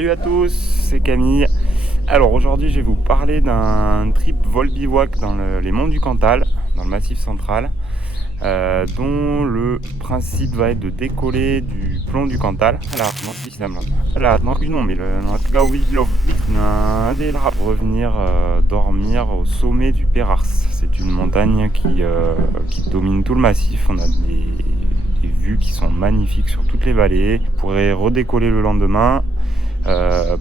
Salut à tous, c'est Camille. Alors aujourd'hui je vais vous parler d'un trip vol-bivouac dans les monts du Cantal, dans le massif central, dont le principe va être de décoller du plomb du Cantal. Revenir dormir au sommet du Péras. C'est une montagne qui domine tout le massif. On a des vues qui sont magnifiques sur toutes les vallées. Vous pourrez redécoller le lendemain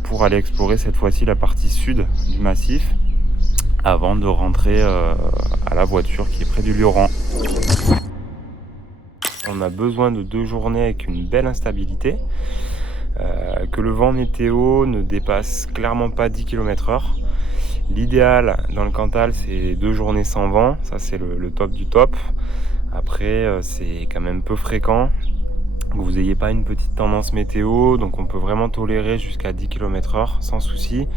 pour aller explorer cette fois-ci la partie sud du massif avant de rentrer à la voiture qui est près du Lioran. On a besoin de 2 journées avec une belle instabilité, que le vent météo ne dépasse clairement pas 10 km/h. L'idéal dans le Cantal, c'est 2 journées sans vent, ça c'est le top du top. Après, c'est quand même peu fréquent que vous n'ayez pas une petite tendance météo, donc on peut vraiment tolérer jusqu'à 10 km/h sans souci,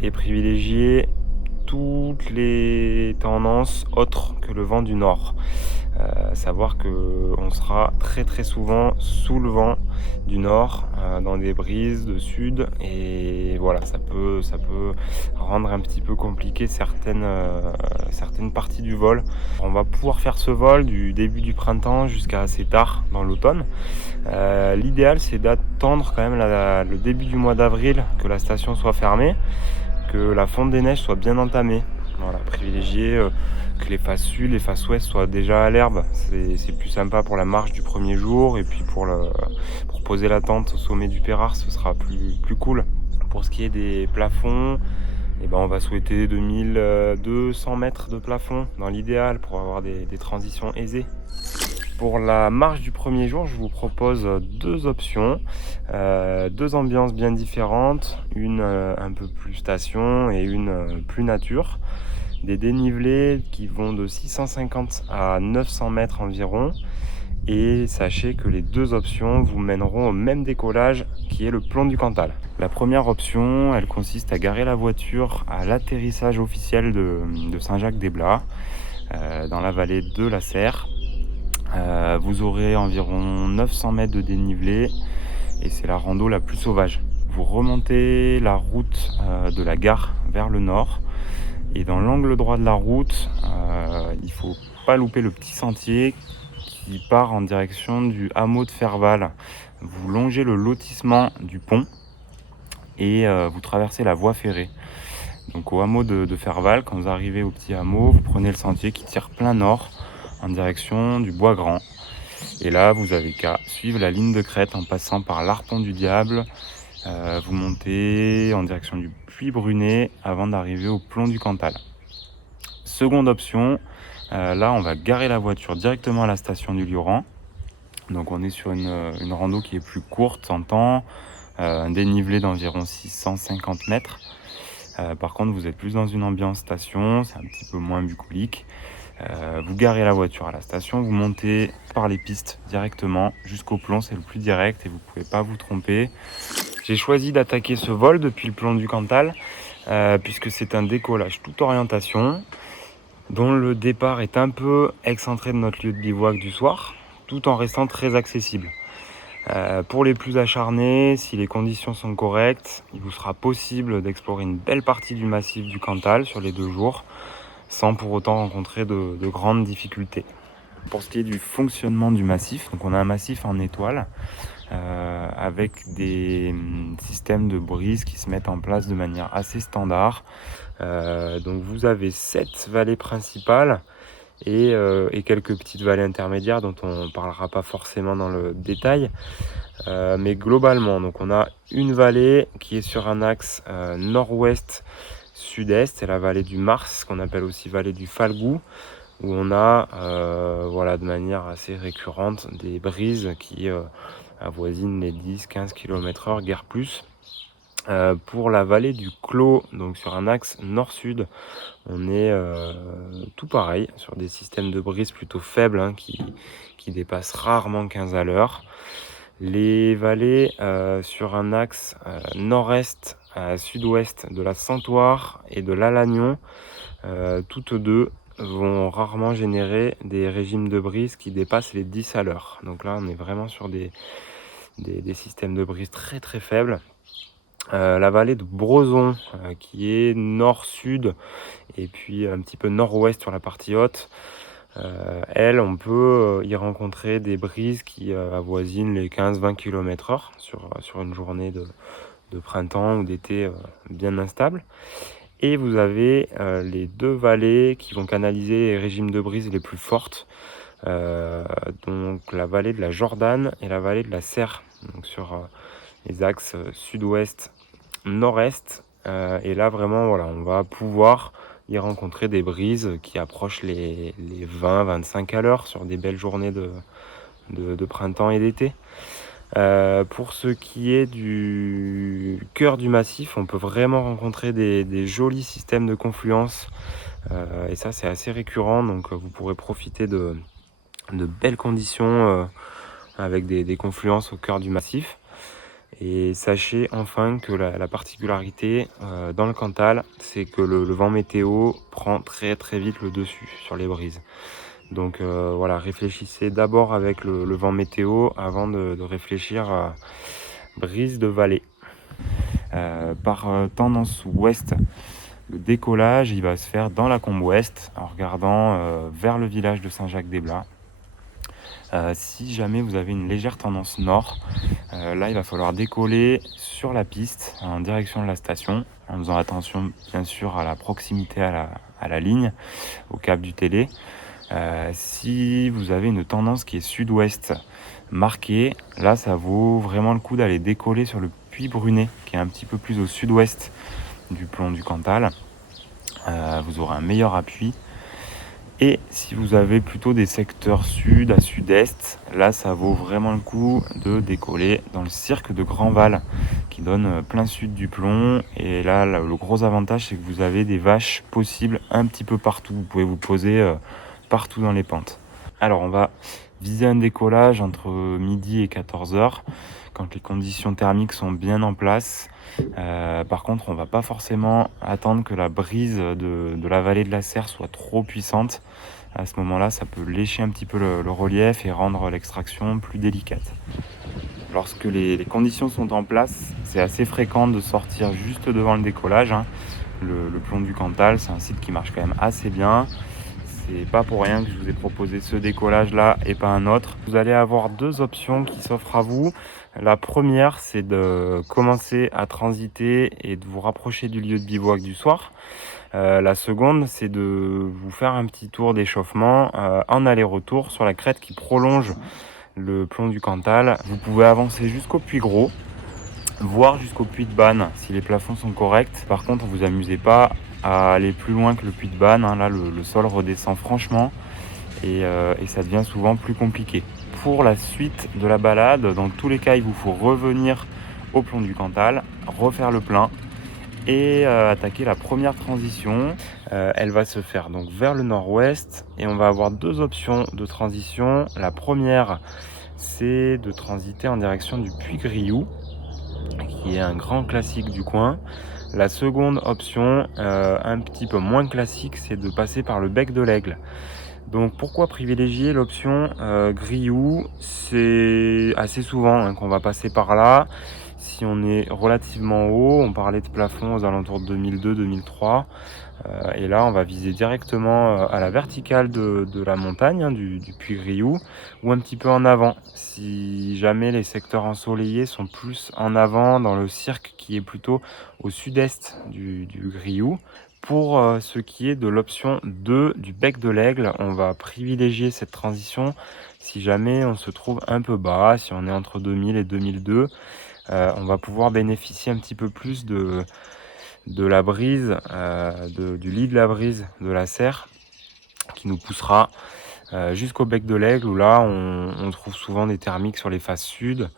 et privilégier toutes les tendances autres que le vent du nord. Savoir qu'on sera très souvent sous le vent du nord, dans des brises de sud, et voilà, ça peut rendre un petit peu compliqué certaines parties du vol. On va pouvoir faire ce vol du début du printemps jusqu'à assez tard dans l'automne. L'idéal, c'est d'attendre quand même le début du mois d'avril, que la station soit fermée, que la fonte des neiges soit bien entamée. Voilà, privilégier que les faces sud, les faces ouest soient déjà à l'herbe. C'est plus sympa pour la marche du premier jour, et puis pour poser la tente au sommet du Péras, ce sera plus cool. Pour ce qui est des plafonds, on va souhaiter 2200 mètres de plafond dans l'idéal pour avoir des transitions aisées. Pour la marche du premier jour, je vous propose 2 options, 2 ambiances bien différentes, une un peu plus station et une plus nature. Des dénivelés qui vont de 650 à 900 mètres environ, et sachez que les 2 options vous mèneront au même décollage qui est le plomb du Cantal. La première option, elle consiste à garer la voiture à l'atterrissage officiel de Saint-Jacques-des-Blats, dans la vallée de la Serre. Vous aurez environ 900 mètres de dénivelé et c'est la rando la plus sauvage. Vous remontez la route de la gare vers le nord, et dans l'angle droit de la route, il ne faut pas louper le petit sentier qui part en direction du hameau de Ferval. Vous longez le lotissement du pont et vous traversez la voie ferrée. Donc au hameau de Ferval, quand vous arrivez au petit hameau, vous prenez le sentier qui tire plein nord en direction du Bois Grand. Et là, vous avez qu'à suivre la ligne de crête en passant par l'Arpent du Diable. Vous montez en direction du Puy Brunet avant d'arriver au plomb du Cantal. Seconde option, là on va garer la voiture directement à la station du Lioran. Donc on est sur une rando qui est plus courte en temps, un dénivelé d'environ 650 mètres. Par contre, vous êtes plus dans une ambiance station, c'est un petit peu moins bucolique. Vous garez la voiture à la station, vous montez par les pistes directement jusqu'au plomb, c'est le plus direct et vous ne pouvez pas vous tromper. J'ai choisi d'attaquer ce vol depuis le plomb du Cantal, puisque c'est un décollage toute orientation, dont le départ est un peu excentré de notre lieu de bivouac du soir, tout en restant très accessible. Pour les plus acharnés, si les conditions sont correctes, il vous sera possible d'explorer une belle partie du massif du Cantal sur les 2 jours, sans pour autant rencontrer de grandes difficultés. Pour ce qui est du fonctionnement du massif, donc on a un massif en étoile, avec des systèmes de brise qui se mettent en place de manière assez standard. Donc vous avez 7 vallées principales et quelques petites vallées intermédiaires dont on ne parlera pas forcément dans le détail. Mais globalement, donc on a une vallée qui est sur un axe nord-ouest-sud-est, c'est la vallée du Mars, qu'on appelle aussi vallée du Falgou, où on a de manière assez récurrente des brises qui avoisinent les 10-15 km/h, guère plus. Pour la vallée du Clos, donc sur un axe nord-sud, on est tout pareil, sur des systèmes de brise plutôt faibles, qui dépassent rarement 15 à l'heure. Les vallées sur un axe nord-est à sud-ouest de la Santoire et de l'Alagnon, toutes deux vont rarement générer des régimes de brise qui dépassent les 10 à l'heure. Donc là, on est vraiment sur des systèmes de brise très faibles. La vallée de Brozon, qui est nord-sud et puis un petit peu nord-ouest sur la partie haute. Elle, on peut y rencontrer des brises qui avoisinent les 15-20 km/h sur une journée de printemps ou d'été bien instable. Et vous avez les deux vallées qui vont canaliser les régimes de brise les plus fortes, donc la vallée de la Jordan et la vallée de la Serre, donc sur les axes sud-ouest, nord-est. Et là vraiment, voilà, on va pouvoir y rencontrer des brises qui approchent les 20-25 à l'heure sur des belles journées de printemps et d'été. Pour ce qui est du cœur du massif, on peut vraiment rencontrer des jolis systèmes de confluence. Et ça, c'est assez récurrent, donc vous pourrez profiter de belles conditions avec des confluences au cœur du massif. Et sachez enfin que la particularité dans le Cantal, c'est que le vent météo prend très très vite le dessus sur les brises. Donc voilà, réfléchissez d'abord avec le vent météo avant de réfléchir à brise de vallée. Par tendance ouest, le décollage il va se faire dans la combe ouest en regardant vers le village de Saint-Jacques-des-Blats. Si jamais vous avez une légère tendance nord, là il va falloir décoller sur la piste en direction de la station, en faisant attention bien sûr à la proximité à la ligne, au cap du télé. Si vous avez une tendance qui est sud-ouest marquée, là ça vaut vraiment le coup d'aller décoller sur le Puy Brunet, qui est un petit peu plus au sud-ouest du plomb du Cantal. Vous aurez un meilleur appui. Et si vous avez plutôt des secteurs sud à sud-est, là ça vaut vraiment le coup de décoller dans le cirque de Grandval, qui donne plein sud du plomb. Et là le gros avantage, c'est que vous avez des vaches possibles un petit peu partout. Vous pouvez vous poser partout dans les pentes. Alors on va viser un décollage entre midi et 14h, quand les conditions thermiques sont bien en place. Par contre, on va pas forcément attendre que la brise de la vallée de la Serre soit trop puissante. À ce moment-là, ça peut lécher un petit peu le relief et rendre l'extraction plus délicate. Lorsque les conditions sont en place, c'est assez fréquent de sortir juste devant le décollage. Le plomb du Cantal, c'est un site qui marche quand même assez bien. C'est pas pour rien que je vous ai proposé ce décollage là et pas un autre. Vous allez avoir deux options qui s'offrent à vous. La première, c'est de commencer à transiter et de vous rapprocher du lieu de bivouac du soir. La seconde, c'est de vous faire un petit tour d'échauffement en aller-retour sur la crête qui prolonge le plomb du Cantal. Vous pouvez avancer jusqu'au Puy Gros, voire jusqu'au Puy de Banne si les plafonds sont corrects. Par contre, vous amusez pas à aller plus loin que le Puy de Banne. Là le sol redescend franchement et ça devient souvent plus compliqué. Pour la suite de la balade, dans tous les cas il vous faut revenir au plomb du Cantal, refaire le plein et attaquer la première transition. Elle va se faire donc vers le nord-ouest et on va avoir deux options de transition. La première, c'est de transiter en direction du Puy Grioux, qui est un grand classique du coin. La seconde option, un petit peu moins classique, c'est de passer par le bec de l'Aigle. Donc pourquoi privilégier l'option Grioux? C'est assez souvent qu'on va passer par là. Si on est relativement haut, on parlait de plafond aux alentours de 2002-2003. Et là, on va viser directement à la verticale de la montagne, du Puy Grioux, ou un petit peu en avant. Si jamais les secteurs ensoleillés sont plus en avant dans le cirque qui est plutôt au sud-est du Grioux. Pour ce qui est de l'option 2 du bec de l'Aigle, on va privilégier cette transition si jamais on se trouve un peu bas, si on est entre 2000 et 2002. On va pouvoir bénéficier un petit peu plus de la brise, du lit de la brise de la Serre, qui nous poussera jusqu'au bec de l'Aigle, où là on trouve souvent des thermiques sur les faces sud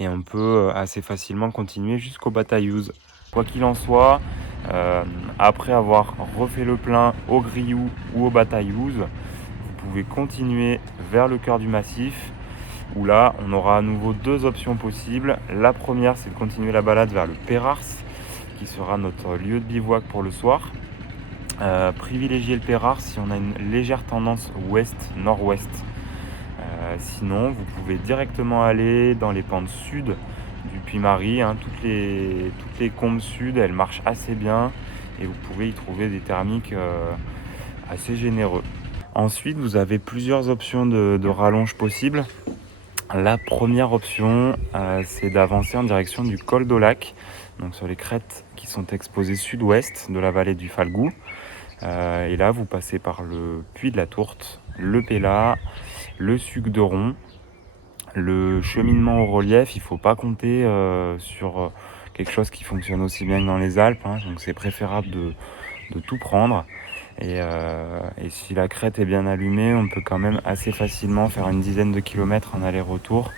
et on peut assez facilement continuer jusqu'au Batailleuse. Quoi qu'il en soit, après avoir refait le plein au Grioux ou au Batailleuse, vous pouvez continuer vers le cœur du massif, où là on aura à nouveau deux options possibles. La première, c'est de continuer la balade vers le Pérars, qui sera notre lieu de bivouac pour le soir. Privilégier le Pérars si on a une légère tendance ouest-nord-ouest. Sinon, vous pouvez directement aller dans les pentes sud du Puy-Marie, hein. Toutes les combes sud, elles marchent assez bien et vous pouvez y trouver des thermiques assez généreux. Ensuite, vous avez plusieurs options de rallonge possibles. La première option, c'est d'avancer en direction du col d'Aulac, donc sur les crêtes qui sont exposées sud-ouest de la vallée du Falgou. Et là, vous passez par le Puy de la Tourte, le Pélat, le Suc de Ron. Le cheminement au relief, il ne faut pas compter sur quelque chose qui fonctionne aussi bien que dans les Alpes, hein, donc c'est préférable de tout prendre. Et si la crête est bien allumée, on peut quand même assez facilement faire une dizaine de kilomètres en aller-retour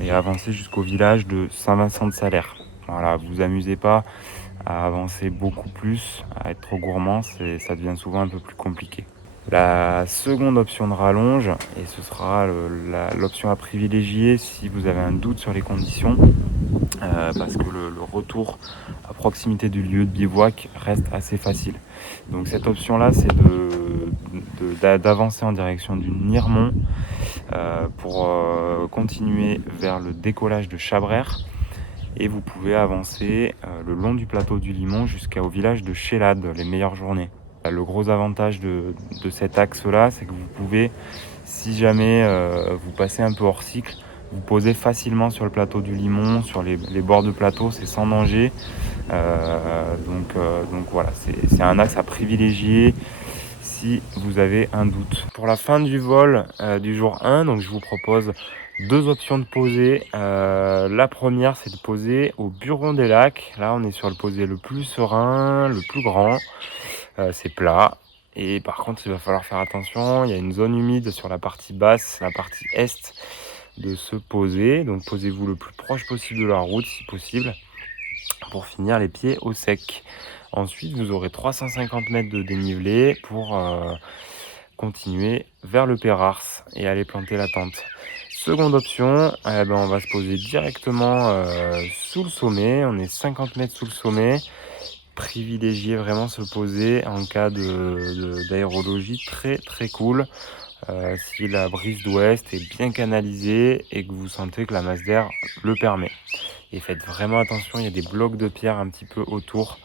et avancer jusqu'au village de Saint-Vincent-de-Salers. Voilà, vous amusez pas à avancer beaucoup plus, à être trop gourmand, ça devient souvent un peu plus compliqué. La seconde option de rallonge, et ce sera l'option à privilégier si vous avez un doute sur les conditions, parce que le retour à proximité du lieu de bivouac reste assez facile. Donc cette option-là, c'est d'avancer en direction du Niremont pour continuer vers le décollage de Chabrère. Et vous pouvez avancer le long du plateau du Limon jusqu'au village de Chélade, les meilleures journées. Le gros avantage de cet axe-là, c'est que vous pouvez, si jamais vous passez un peu hors cycle, vous poser facilement sur le plateau du Limon, sur les bords de plateau, c'est sans danger. Donc voilà, c'est un axe à privilégier si vous avez un doute. Pour la fin du vol du jour 1, donc je vous propose deux options de poser. La première, c'est de poser au Buron des Lacs. Là, on est sur le posé le plus serein, le plus grand. C'est plat. Et par contre, il va falloir faire attention. Il y a une zone humide sur la partie basse, la partie est de ce posé. Donc, posez-vous le plus proche possible de la route, si possible, pour finir les pieds au sec. Ensuite, vous aurez 350 mètres de dénivelé pour continuer vers le Pérars et aller planter la tente. Seconde option, on va se poser directement sous le sommet. On est 50 mètres sous le sommet. Privilégiez vraiment se poser en cas d'aérologie très très cool. Si la brise d'ouest est bien canalisée et que vous sentez que la masse d'air le permet. Et faites vraiment attention, il y a des blocs de pierre un petit peu autour.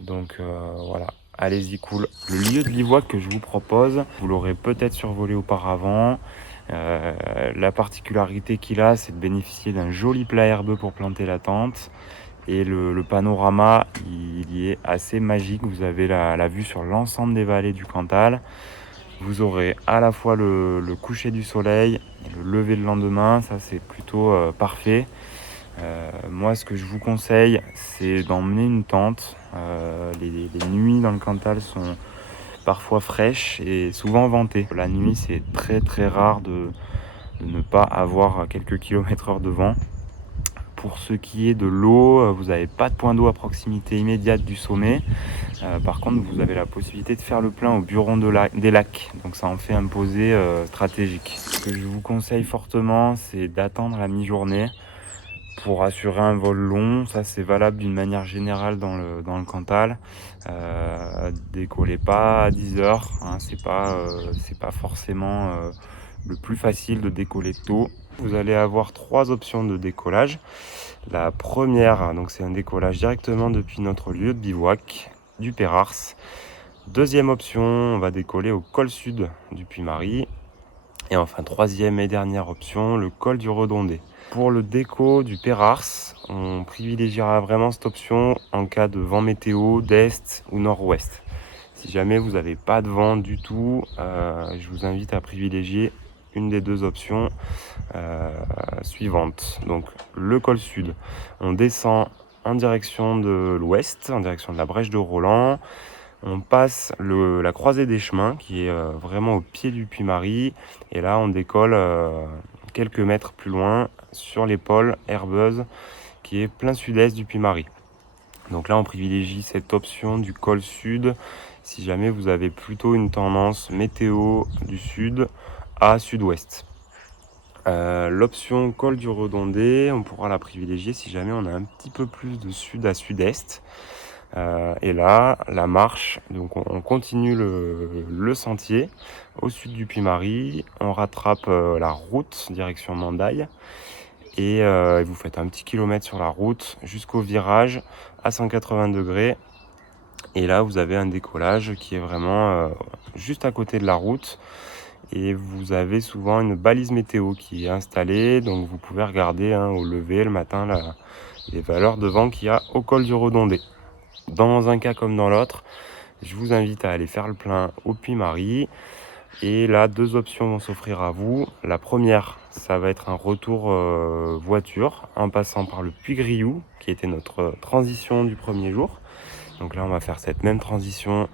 Donc voilà, allez-y cool. Le lieu de bivouac que je vous propose, vous l'aurez peut-être survolé auparavant. La particularité qu'il a, c'est de bénéficier d'un joli plat herbeux pour planter la tente. Et le panorama, il y est assez magique. Vous avez la vue sur l'ensemble des vallées du Cantal. Vous aurez à la fois le coucher du soleil et le lever le lendemain. Ça, c'est plutôt parfait. Moi, ce que je vous conseille, c'est d'emmener une tente. Les nuits dans le Cantal sont parfois fraîches et souvent ventées. La nuit, c'est très très rare de ne pas avoir quelques km/h de vent. Pour ce qui est de l'eau, vous n'avez pas de point d'eau à proximité immédiate du sommet. Par contre, vous avez la possibilité de faire le plein au Buron des Lacs. Donc ça en fait un posé stratégique. Ce que je vous conseille fortement, c'est d'attendre la mi-journée pour assurer un vol long. Ça, c'est valable d'une manière générale dans le Cantal. Décollez pas à 10 h. Hein, c'est pas forcément le plus facile de décoller tôt. Vous allez avoir trois options de décollage. La première, donc c'est un décollage directement depuis notre lieu de bivouac du Pérars. Deuxième option, on va décoller au col sud du Puy-Marie. Et enfin, troisième et dernière option, le col du Redondé. Pour le déco du Pérars, on privilégiera vraiment cette option en cas de vent météo d'est ou nord-ouest. Si jamais vous n'avez pas de vent du tout, je vous invite à privilégier une des deux options suivantes. Donc le col sud, on descend en direction de l'ouest, en direction de la brèche de Roland. On passe la croisée des chemins qui est vraiment au pied du Puy-Marie. Et là, on décolle quelques mètres plus loin sur l'épaule herbeuse qui est plein sud-est du Puy-Marie. Donc là, on privilégie cette option du col sud si jamais vous avez plutôt une tendance météo du sud à sud-ouest. L'option col du Redondé, on pourra la privilégier si jamais on a un petit peu plus de sud à sud-est. Et là, la marche, donc on continue le sentier au sud du Puy-Marie, on rattrape la route direction Mandaille et vous faites un petit kilomètre sur la route jusqu'au virage à 180 degrés. Et là, vous avez un décollage qui est vraiment juste à côté de la route. Et vous avez souvent une balise météo qui est installée. Donc, vous pouvez regarder au lever le matin les valeurs de vent qu'il y a au col du Redondé. Dans un cas comme dans l'autre, je vous invite à aller faire le plein au Puy-Marie. Et là, 2 options vont s'offrir à vous. La première, ça va être un retour voiture en passant par le Puy-Grioux, qui était notre transition du premier jour. Donc là, on va faire cette même transition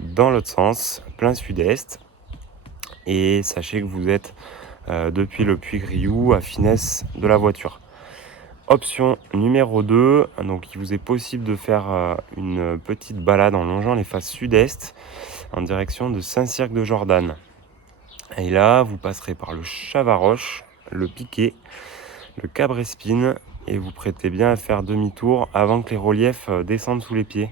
dans l'autre sens, plein sud-est. Et sachez que vous êtes depuis le Puy-Grioux à finesse de la voiture. Option numéro 2, donc il vous est possible de faire une petite balade en longeant les faces sud-est en direction de Saint-Cirque-de-Jordan. Et là, vous passerez par le Chavaroche, le Piquet, le Cabrespine et vous prêtez bien à faire demi-tour avant que les reliefs descendent sous les pieds.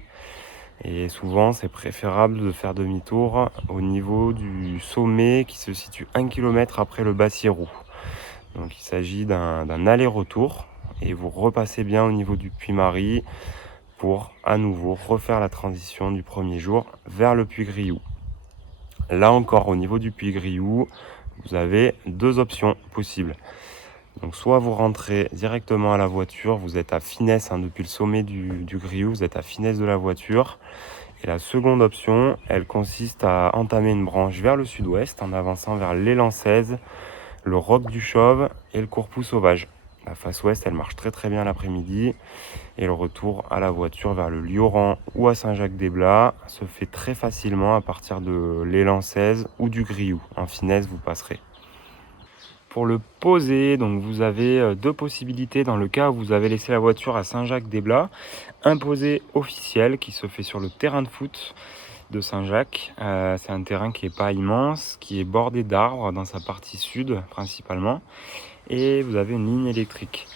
Et souvent, c'est préférable de faire demi-tour au niveau du sommet qui se situe 1 km après le Bassirou. Donc il s'agit d'un aller-retour et vous repassez bien au niveau du Puy-Marie pour à nouveau refaire la transition du premier jour vers le Puy-Grioux. Là encore, au niveau du Puy-Grioux, vous avez 2 options possibles. Donc soit vous rentrez directement à la voiture, vous êtes à finesse depuis le sommet du Grioux, vous êtes à finesse de la voiture. Et la seconde option, elle consiste à entamer une branche vers le sud-ouest en avançant vers l'élan 16, le Roc du Chauve et le Courpoux Sauvage. La face ouest, elle marche très très bien l'après-midi. Et le retour à la voiture vers le Lioran ou à Saint-Jacques-des-Blats se fait très facilement à partir de l'élan 16 ou du Grioux. En finesse, vous passerez. Pour le poser, donc vous avez 2 possibilités dans le cas où vous avez laissé la voiture à Saint-Jacques-des-Blats. Un posé officiel qui se fait sur le terrain de foot de Saint-Jacques. C'est un terrain qui n'est pas immense, qui est bordé d'arbres dans sa partie sud principalement. Et vous avez une ligne électrique.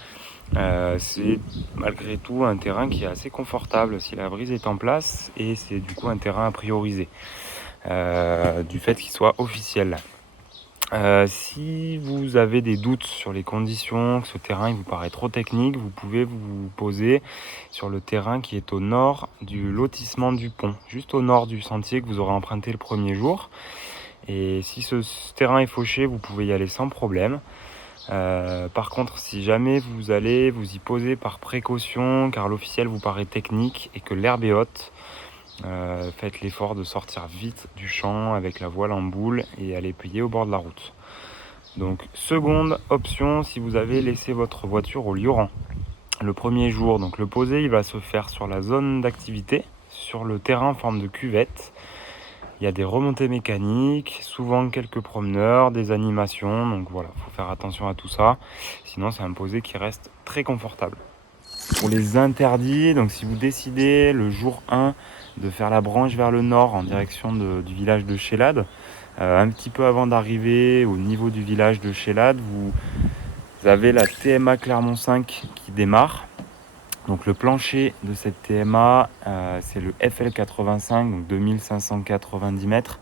C'est malgré tout un terrain qui est assez confortable si la brise est en place et c'est du coup un terrain à prioriser du fait qu'il soit officiel. Si vous avez des doutes sur les conditions, que ce terrain il vous paraît trop technique, vous pouvez vous poser sur le terrain qui est au nord du lotissement du pont, juste au nord du sentier que vous aurez emprunté le premier jour. Et si ce terrain est fauché, vous pouvez y aller sans problème. Par contre, si jamais vous allez vous y poser par précaution, car l'officiel vous paraît technique et que l'herbe est haute, faites l'effort de sortir vite du champ avec la voile en boule et aller payer au bord de la route. Donc, seconde option, si vous avez laissé votre voiture au Lioran. Le premier jour, donc le posé, il va se faire sur la zone d'activité, sur le terrain en forme de cuvette. Il y a des remontées mécaniques, souvent quelques promeneurs, des animations, donc voilà, il faut faire attention à tout ça. Sinon, c'est un posé qui reste très confortable. Pour les interdits, donc si vous décidez le jour 1 de faire la branche vers le nord en direction du village de Chélade, un petit peu avant d'arriver au niveau du village de Chélade, vous avez la TMA Clermont 5 qui démarre. Donc le plancher de cette TMA, c'est le FL85, donc 2590 mètres.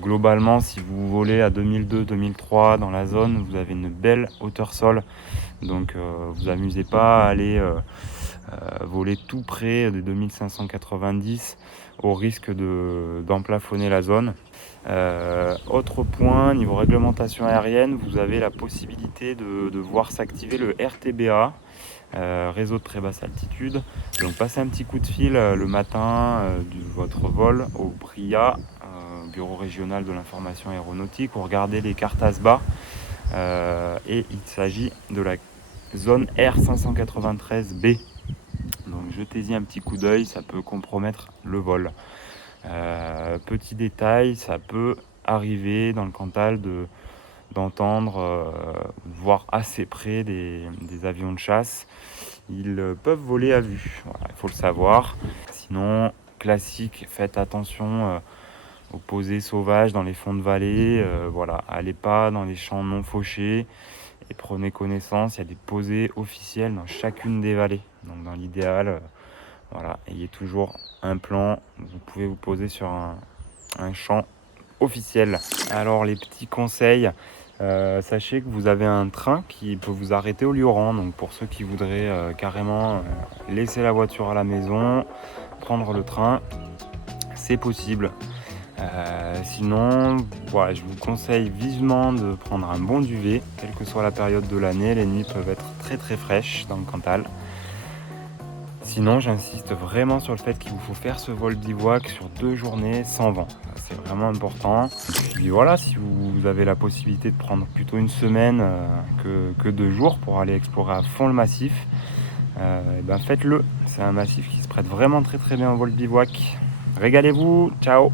Globalement, si vous volez à 2002-2003 dans la zone, vous avez une belle hauteur sol. Donc vous amusez pas à aller voler tout près des 2590 au risque d'emplafonner la zone. Autre point, niveau réglementation aérienne, vous avez la possibilité de voir s'activer le RTBA, réseau de très basse altitude. Donc passez un petit coup de fil le matin de votre vol au BRIA, Bureau régional de l'information aéronautique, ou regardez les cartes ASBA. Et il s'agit de la zone R593B. Donc jetez-y un petit coup d'œil, ça peut compromettre le vol. Petit détail, ça peut arriver dans le Cantal d'entendre, voire assez près des avions de chasse. Ils peuvent voler à vue, voilà, il faut le savoir. Sinon, classique, faites attention aux posées sauvages dans les fonds de vallée. Voilà, allez pas dans les champs non fauchés et prenez connaissance, il y a des posées officielles dans chacune des vallées. Donc dans l'idéal, voilà, ayez toujours un plan, vous pouvez vous poser sur un champ officiel. Alors les petits conseils, Sachez que vous avez un train qui peut vous arrêter au Lioran. Donc pour ceux qui voudraient carrément laisser la voiture à la maison, prendre le train, c'est possible. Sinon, voilà, je vous conseille vivement de prendre un bon duvet, quelle que soit la période de l'année. Les nuits peuvent être très très fraîches dans le Cantal. Sinon, j'insiste vraiment sur le fait qu'il vous faut faire ce vol bivouac sur 2 journées sans vent. C'est vraiment important. Et puis voilà, si vous avez la possibilité de prendre plutôt une semaine que 2 jours pour aller explorer à fond le massif, faites-le. C'est un massif qui se prête vraiment très très bien au vol bivouac. Régalez-vous, ciao!